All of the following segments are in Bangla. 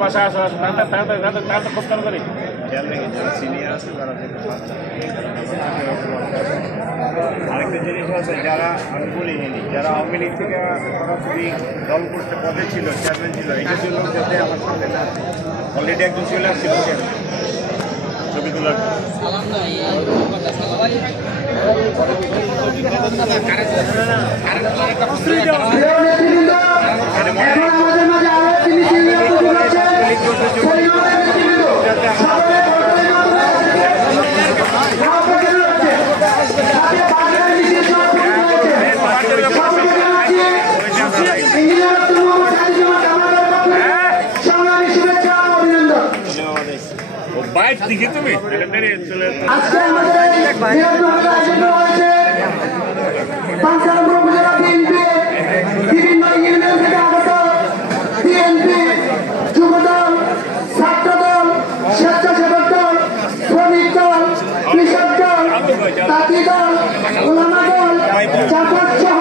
বাসা আসো আসো তাড়াতাড়ি খুব তাড়াতাড়ি করি খেয়াল রেখে যারা সিনিয়র আছে তারা যেতে পারছে আরেকটা জিনিস আছে যারা আমি বলিনি যারা আওয়ামী লীগ থেকে সরাসরি দল করতে পদে ছিল চেয়ারম্যান ছিল এই কিছু লোক যাতে আমার সামনে না অলরেডি একজন চলে আসছিল ছবি তোলার বাইক দিকে তুমি আজকে আমাদের বিভিন্ন ইউনিয়ন থেকে আগত বিএনপি যুবদল ছাত্রদল স্বেচ্ছাসেবক দল শ্রমিক দল কৃষক দল তাঁতি দল ওলামা দল জামাত সহ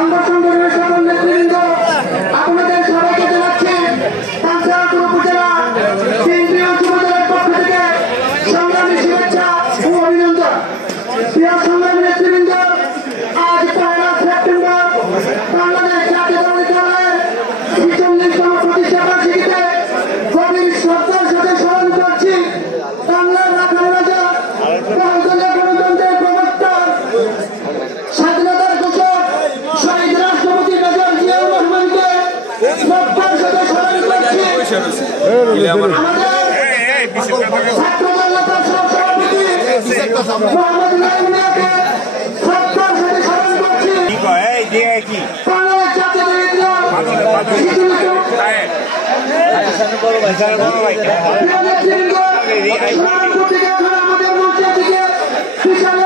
অঙ্গ সংগঠনের সকল নেতৃবৃন্দ আপনাদের সবাইকে জানাচ্ছি পাঁচশালপুর উপজেলা কেন্দ্রীয় যুবদলের পক্ষ থেকে সংগ্রামী শুভেচ্ছা ও অভিনন্দন। প্রিয় সংগ্রামী নেতৃবৃন্দ, আজ 1 সেপ্টেম্বর বাংলাদেশ জাতীয়তাবাদী দলের 46তম প্রতিষ্ঠা বার্ষিকীতে গভীর শ্রদ্ধার সাথে স্মরণ করছি বাংলার রাখাল রাজা বহুদলীয় গণতন্ত্রের প্রবক্তা স্বাধীনতার ঘোষক শহীদ রাষ্ট্রপতি মেজর জিয়াউর রহমানকে শ্রদ্ধার সাথে স্মরণ করছি। আমাদের ছাত্রদল নেতা সভাপতি মোহাম্মদ নাইমিয়াকে শ্রদ্ধার সাথে স্মরণ করছি। বাংলাদেশ জাতীয়তাবাদী দল আমাদের মঞ্চে থেকে বিশাল